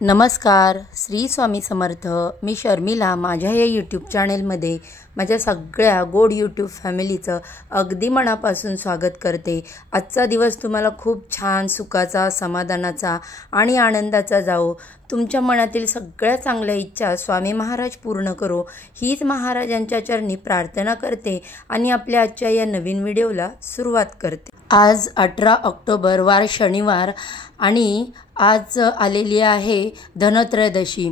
नमस्कार, श्री स्वामी समर्थ। मी शर्मिला माझ्या या यूट्यूब चॅनलमध्ये माझ्या सगळ्या गोड यूट्यूब फॅमिलीचं अगदी मनापासून स्वागत करते। आजचा दिवस तुम्हाला खूप छान सुखाचा, समाधानाचा आणि आनंदाचा जाओ। तुमच्या मनातील सगळ्या चांगल्या इच्छा स्वामी महाराज पूर्ण करो हीच महाराजांच्या चरणी प्रार्थना करते आणि आपल्या आजच्या या नवीन व्हिडिओला सुरुवात करते। आज 18 ऑक्टोबर वार शनिवार आणि आज आलेली आहे धनत्रयोदशी।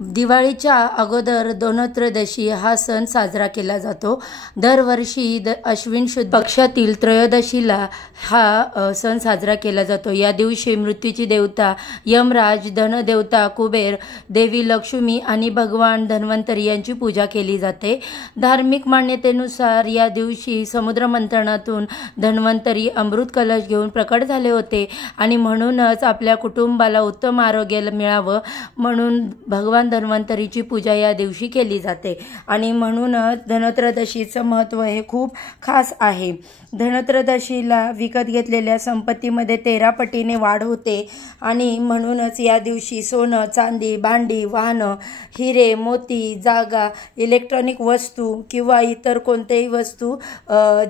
दिवाळीच्या अगोदर धनत्रयोदशी हा सण साजरा केला जातो। दरवर्षी अश्विन शुद्ध पक्षातील त्रयोदशीला हा सण साजरा केला जातो। या दिवशी मृत्यूची देवता यमराज, धनदेवता कुबेर, देवी लक्ष्मी आणि भगवान धन्वंतरी यांची पूजा केली जाते। धार्मिक मान्यतेनुसार या दिवशी समुद्र मंथनातून धन्वंतरी अमृत कलश घेऊन प्रकट झाले होते आणि म्हणूनच आपल्या कुटुंबाला उत्तम आरोग्य मिळावं म्हणून भगवान धन्वंतरीची पूजा या दिवशी केली जाते आणि म्हणूनच धनत्रयोदशीचं महत्त्व हे खूप खास आहे। धनत्रयोदशीला विकत घेतलेल्या संपत्तीमध्ये 13 पटीने वाढ होते आणि म्हणूनच या दिवशी सोनं, चांदी, भांडी, वाहनं, हिरे, मोती, जागा, इलेक्ट्रॉनिक वस्तू किंवा इतर कोणत्याही वस्तू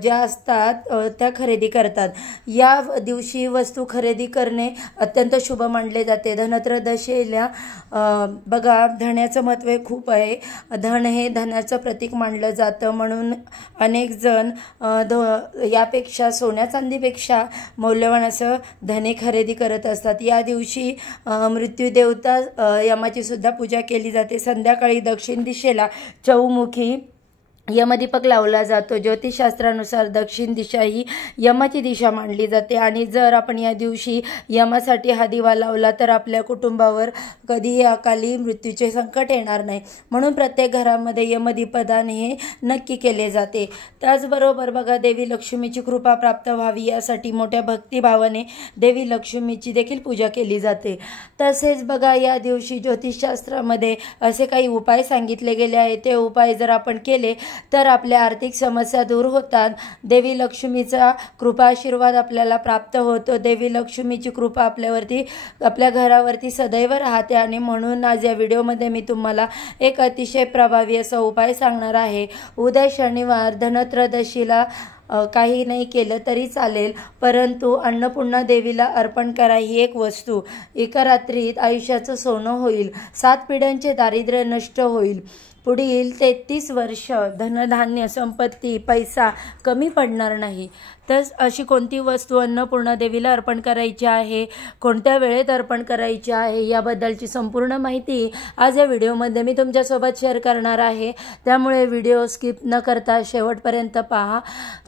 ज्या असतात त्या खरेदी करतात। या दिवशी वस्तू खरेदी करणे अत्यंत शुभ मानले जाते। धनत्रयोदशीला बघा धण्याचं महत्त्व खूप आहे। धन हे धनाचं प्रतीक मानलं जातं म्हणून अनेक जण यापेक्षा सोन्या चांदीपेक्षा मौल्यवान असं धने खरेदी करत असतात। या दिवशी मृत्यूदेवता यमाची सुद्धा पूजा केली जाते। संध्याकाळी दक्षिण दिशेला चौमुखी यमदीपक लावला जातो। ज्योतिषशास्त्रानुसार दक्षिण दिशा ही यमाची दिशा मानली जाते आणि जर आपण या दिवशी यमासाठी हा दिवा लावला तर आपल्या कुटुंबावर कधीही अकाली मृत्यूचे संकट येणार नाही म्हणून प्रत्येक घरामध्ये यमदीपदान हे नक्की केले जाते। त्याचबरोबर बघा देवी लक्ष्मीची कृपा प्राप्त व्हावी यासाठी मोठ्या भक्तिभावाने देवी लक्ष्मीची देखील पूजा केली जाते। तसेच बघा या दिवशी ज्योतिषशास्त्रामध्ये असे काही उपाय सांगितले गेले आहेत। ते उपाय जर आपण केले तर आपल्या आर्थिक समस्या दूर होतात। देवी लक्ष्मीचा कृपा आशीर्वाद आपल्याला प्राप्त होतो। देवी लक्ष्मीची कृपा आपल्या घरावरती सदैव राहते आणि म्हणून आज या व्हिडिओमध्ये मी तुम्हाला एक अतिशय प्रभावी असा उपाय सांगणार आहे। उद्या शनिवार धनत्रयोदशीला काही नाही केलं तरी चालेल परंतु अन्नपूर्णा देवीला अर्पण करा ही एक वस्तू। एका रात्रीत आयुष्याचं सोनं होईल। 7 पिढ्यांचे दारिद्र्य नष्ट होईल। पुढील 33 वर्ष धनधान्य, संपत्ती, पैसा कमी पडणार नाही। तर अशी कोणती वस्तू अन्नपूर्णा देवीला अर्पण करायची आहे, कोणत्या वेळेत अर्पण करायची आहे याबद्दलची संपूर्ण माहिती आज या व्हिडिओमध्ये मी तुमच्यासोबत शेअर करणार आहे। त्यामुळे व्हिडिओ स्किप न करता शेवटपर्यंत पहा।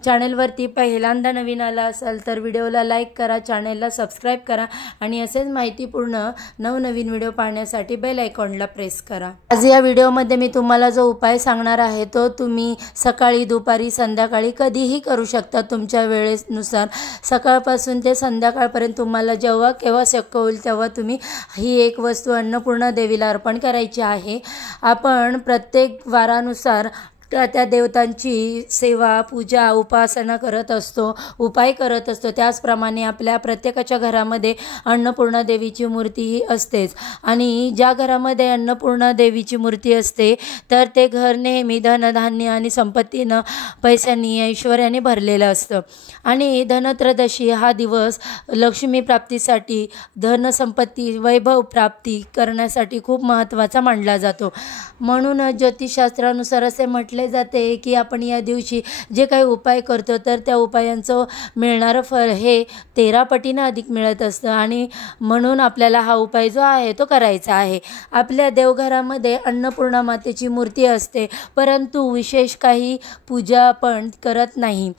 चॅनलवरती पहिल्यांदा नवीन आला असाल तर व्हिडिओला लाईक करा, चॅनलला सबस्क्राईब करा आणि असेच माहितीपूर्ण नवनवीन व्हिडिओ पाहण्यासाठी बेल आयकॉनला प्रेस करा। आज या व्हिडिओमध्ये मी तुम्हाला जो उपाय सांगणार आहे तो तुम्ही सकाळी, दुपारी, संध्याकाळी कधीही करू शकता तुमच्या वेळेनुसार। सकाळपासून ते संध्याकाळपर्यंत तुम्हाला जेव्हा केव्हा शक्य होईल तेव्हा तुम्ही ही एक वस्तू अन्नपूर्णा देवीला अर्पण करायची आहे। आपण प्रत्येक वारानुसार त्या देवतांची सेवा, पूजा, उपासना करत असतो, उपाय करत असतो। त्याचप्रमाणे आपल्या प्रत्येकाच्या घरामध्ये अन्नपूर्णा देवीची मूर्ती ही असतेच आणि ज्या घरामध्ये अन्नपूर्णा देवीची मूर्ती असते तर ते घर नेहमी धनधान्य आणि संपत्तीनं, पैशांनी, ऐश्वर्याने भरलेलं असतं आणि धनत्रयोदशी हा दिवस लक्ष्मी प्राप्तीसाठी, धनसंपत्ती, वैभव प्राप्ती करण्यासाठी खूप महत्त्वाचा मानला जातो। म्हणून ज्योतिषशास्त्रानुसार असे म्हटले जाते की आपण या दिवशी जे काही उपाय करतो तर त्या उपायांचं मिळणारं फळ हे 13 पटीने अधिक मिळत असतं आणि म्हणून आपल्याला हा उपाय जो आहे तो करायचा आहे। आपल्या देवघरामध्ये अन्नपूर्णा मातेची मूर्ती असते परंतु विशेष काही पूजा आपण करत नाही।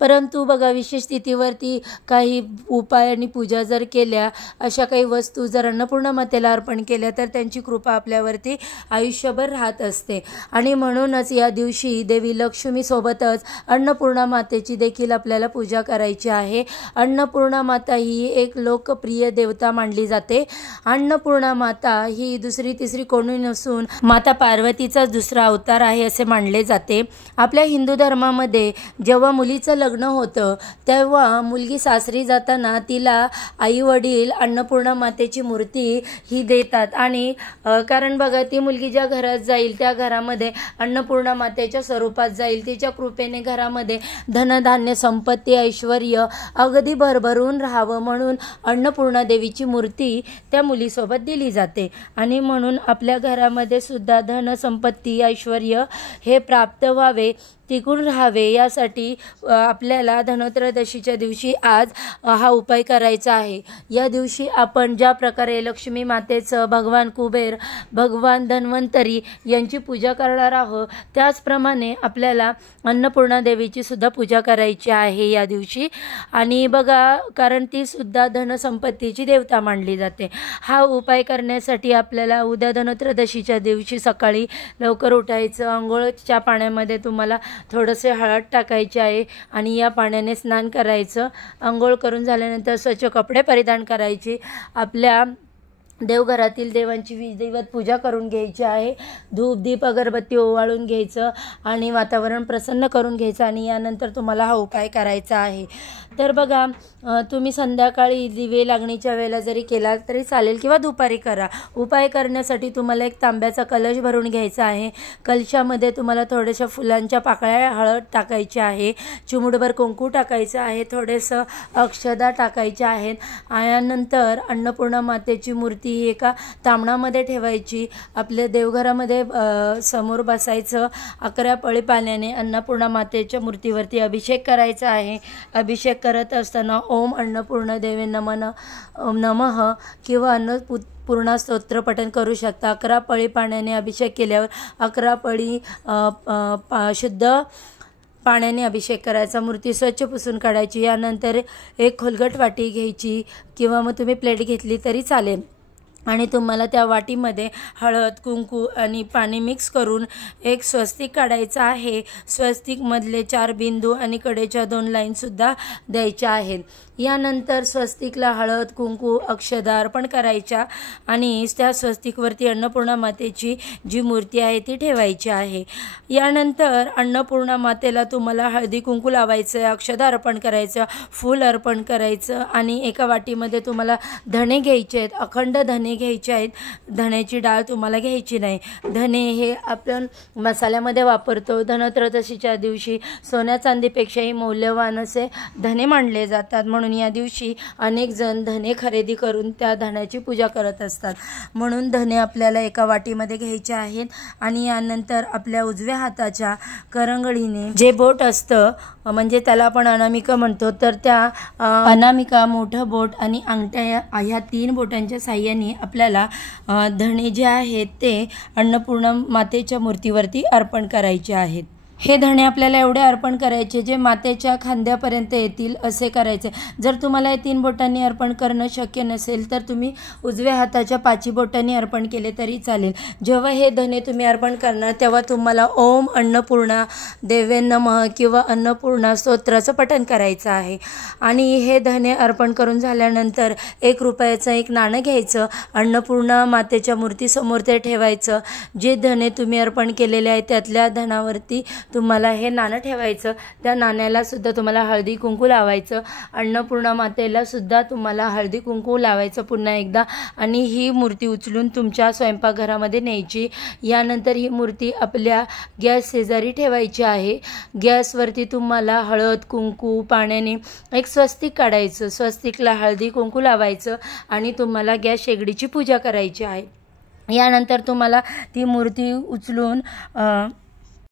परंतु बघा विशेष तिथीवरती काही उपाय आणि पूजा जर केल्या, अशा काही वस्तू जर अन्नपूर्णा मातेला अर्पण केल्या तर त्यांची कृपा आपल्यावरती आयुष्यभर राहत असते आणि म्हणूनच या दिवशी देवी लक्ष्मी सोबतच अन्नपूर्णा मातेची देखील आपल्याला पूजा करायची आहे। अन्नपूर्णा माता ही एक लोकप्रिय देवता मानली जाते। अन्नपूर्णा माता ही दुसरी तिसरी कोणी नसून माता पार्वतीचा दुसरा अवतार आहे असे मानले जाते। आपल्या हिंदू धर्मामध्ये जेव्हा मुलीचं लग्न होतं तेव्हा मुलगी सासरी जाताना तिला आई वडील अन्नपूर्णा मातेची मूर्ती ही देतात. आणि कारण बघा, ती मुलगी ज्या घरात जाईल त्या घरामध्ये अन्नपूर्णा मातेच्या स्वरूपात जाईल. तिच्या कृपेने घरामध्ये धनधान्य संपत्ती ऐश्वर अगदी भरभरून राहावं म्हणून अन्नपूर्णा देवीची मूर्ती त्या मुलीसोबत दिली जाते. आणि म्हणून आपल्या घरामध्ये सुद्धा धन संपत्ती ऐश्वर हे प्राप्त व्हावे, टिकून राहावे यासाठी आपल्याला धनत्रयोदशीच्या दिवशी आज हा उपाय करायचा आहे. या दिवशी आपण ज्या प्रकारे लक्ष्मी मातेचं, भगवान कुबेर, भगवान धन्वंतरी यांची पूजा करणार आहोत त्याचप्रमाणे आपल्याला अन्नपूर्णा देवीची सुद्धा पूजा करायची आहे या दिवशी. आणि बघा, कारण ती सुद्धा धनसंपत्तीची देवता मानली जाते. हा उपाय करण्यासाठी आपल्याला उद्या धनत्रयोदशीच्या दिवशी सकाळी लवकर उठायचं. अंघोळच्या पाण्यामध्ये तुम्हाला थोडेसे हळद टाकायचे आहे आणि या पाण्याने स्नान करायचं. अंघोळ करून झाल्यानंतर स्वच्छ कपडे परिधान करायचे. आपल्या देवघरातील देवांची विधिवत पूजा करून घ्यायची आहे. धूप दीप अगरबत्ती ओवाळून घ्यायचं आणि वातावरण प्रसन्न करून घ्यायचं. आणि यानंतर तुम्हाला हा उपाय करायचा आहे. तर बघा, तुम्ही संध्याकाळी दिवे लागणीच्या वेळेला जरी केला तरी चालेल किंवा दुपारी करा. उपाय करण्यासाठी तुम्हाला एक तांब्याचा कलश भरून घ्यायचा आहे. कलशामध्ये तुम्हाला थोड्याशा फुलांच्या पाकळ्या हळद टाकायची आहे, चिमूटभर कुंकू टाकायचं आहे, थोडेसं अक्षदा टाकायच्या आहेत. यानंतर अन्नपूर्णा मातेची मूर्ती ही एका तामणामध्ये ठेवायची. आपल्या देवघरामध्ये समोर बसायचं. 11 पळी पाण्याने अन्नपूर्णा मातेच्या मूर्तीवरती अभिषेक करायचा आहे. अभिषेक करत असताना ओम अन्नपूर्णा देवे नमः किंवा अन्नपूर्णा स्तोत्र पठण करू शकता. 11 पळी पाण्याने अभिषेक केल्यावर 11 पळी शुद्ध पाण्याने अभिषेक करायचा. मूर्ती स्वच्छ पुसून काढायची. यानंतर एक खोलगट वाटी घ्यायची किंवा मग तुम्ही प्लेट घेतली तरी चालेल. आणि तुम्हाला त्या वाटीमध्ये हळद, कुंकू आणि पाणी मिक्स करून एक स्वस्तिक काढायचं आहे. स्वस्तिकमधले 4 बिंदू आणि कडेच्या 2 लाईनसुद्धा द्यायच्या आहेत. यानंतर स्वस्तिकला हळद, कुंकू, अक्षदा अर्पण करायच्या आणि त्या स्वस्तिकवरती अन्नपूर्णा मातेची जी मूर्ती आहे ती ठेवायची आहे. यानंतर अन्नपूर्णा मातेला तुम्हाला हळदी कुंकू लावायचं, अक्षदा अर्पण करायचं, फूल अर्पण करायचं. आणि एका वाटीमध्ये तुम्हाला धणे घ्यायचे आहेत, अखंड धणे घ्यायचे आहेत. धण्याची डाळ तुम्हाला घ्यायची नाही. धणे हे आपण मसाल्यामध्ये वापरतो. धनत्रयोदशीच्या दिवशी सोन्या चांदीपेक्षाही मौल्यवान असे धणे मानले जातात. म्हणून या दिवशी अनेक जण धणे खरेदी करून त्या धण्याची पूजा करत असतात. म्हणून धणे आपल्याला एका वाटीमध्ये घ्यायचे आहेत. आणि यानंतर आपल्या उजव्या हाताच्या करंगळीने जे बोट असतं म्हणजे त्याला आपण अनामिका म्हणतो, तर त्या अनामिका, मोठं बोट आणि अंगठ्या ह्या 3 बोटांच्या साह्याने आपल्याला धणे जे आहेत ते अन्नपूर्णा मातेच्या मूर्तीवरती अर्पण करायचे आहेत. हे धणे आपल्याला एवढे अर्पण करायचे जे मातेच्या खांद्यापर्यंत येतील असे करायचे. जर तुम्हाला हे 3 बोटांनी अर्पण करणं शक्य नसेल तर तुम्ही उजव्या हाताच्या 5 बोटांनी अर्पण केले तरी चालेल. जेव्हा हे धणे तुम्ही अर्पण करणार तेव्हा तुम्हाला ओम अन्नपूर्णा देवे नमः किंवा अन्नपूर्णा स्तोत्राचं पठण करायचं आहे. आणि हे धणे अर्पण करून झाल्यानंतर 1 रुपयाचं एक नाणं घ्यायचं. अन्नपूर्णा मातेच्या मूर्तीसमोर ते ठेवायचं. जे धणे तुम्ही अर्पण केलेले आहेत त्यातल्या धनावरती तुम्हाला हे नाणं ठेवायचं. त्या नाण्याला सुद्धा तुम्हाला हळदी कुंकू लावायचं. अन्नपूर्णा मातेला सुद्धा तुम्हाला हळदी कुंकू लावायचं पुन्हा एकदा. आणि ही मूर्ती उचलून तुमच्या स्वयंपाकघरामध्ये न्यायची. यानंतर ही मूर्ती आपल्या गॅस शेजारी ठेवायची आहे. गॅसवरती तुम्हाला हळद, कुंकू, पाण्याने एक स्वस्तिक काढायचं. स्वस्तिकला हळदी कुंकू लावायचं आणि तुम्हाला गॅस शेगडीची पूजा करायची आहे. यानंतर तुम्हाला ती मूर्ती उचलून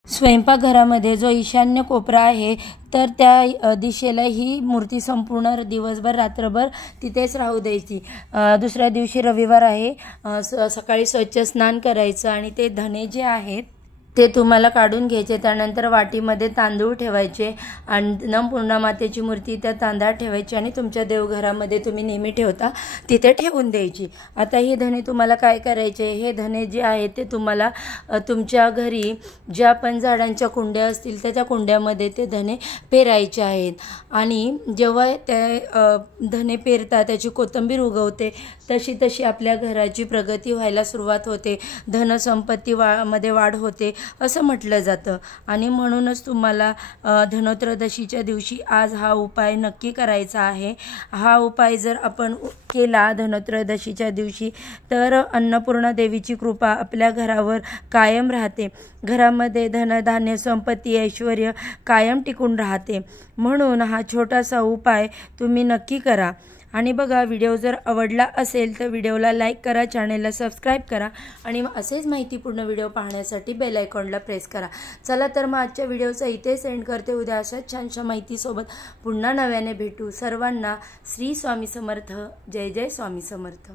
स्वयंपाकघरामध्ये जो ईशान्य कोपरा आहे तर त्या दिशेला ही मूर्ती संपूर्ण दिवसभर रात्रभर तिथेच राहू द्यायची. दुसऱ्या दिवशी रविवार आहे, सकाळी स्वच्छ स्नान करायचं आणि ते धणे जे आहेत ते तुम्हाला काढून घ्यायचे. त्यानंतर वाटीमध्ये तांदूळ ठेवायचे. अन्नपूर्णा मातेची मूर्ती त्या तांदळात ठेवायची आणि तुमच्या देवघरामध्ये तुम्ही नेहमी ठेवता तिथे ठेवून द्यायची. आता हे धणे तुम्हाला काय करायचे, हे धणे जे आहेत ते तुम्हाला तुमच्या घरी ज्या पण झाडांच्या कुंड्या असतील त्या कुंड्यामध्ये ते धणे पेरायचे आहेत. आणि जेव्हा ते धणे पेरता त्याची कोथिंबीर उगवते तशी तशी आपल्या घराची प्रगती व्हायला सुरुवात होते. धनसंपत्ती मध्ये वाढ होते. असं म्हटलं जातं। आणि म्हणूनच तुम्हाला धनत्रयोदशीच्या दिवशी आज हा उपाय नक्की करायचा आहे। हा उपाय जर आपण केला धनत्रयोदशीच्या दिवशी तर अन्नपूर्णा देवीची कृपा आपल्या घरावर कायम राहते। घरामध्ये धनधान्य संपत्ती ऐश्वर्य कायम टिकून राहते। म्हणून हा छोटासा उपाय तुम्ही नक्की करा। आणि बघा, व्हिडिओ जर आवडला असेल तर व्हिडिओला लाईक करा, चॅनेलला सबस्क्राईब करा आणि असेच माहितीपूर्ण व्हिडिओ पाहण्यासाठी बेल आयकॉनला प्रेस करा। चला तर मग आजच्या व्हिडिओचा इथे सेंड करते। उद्या अशाच छानशा माहितीसोबत पुन्हा नव्याने भेटू। सर्वांना श्री स्वामी समर्थ। जय जय स्वामी समर्थ।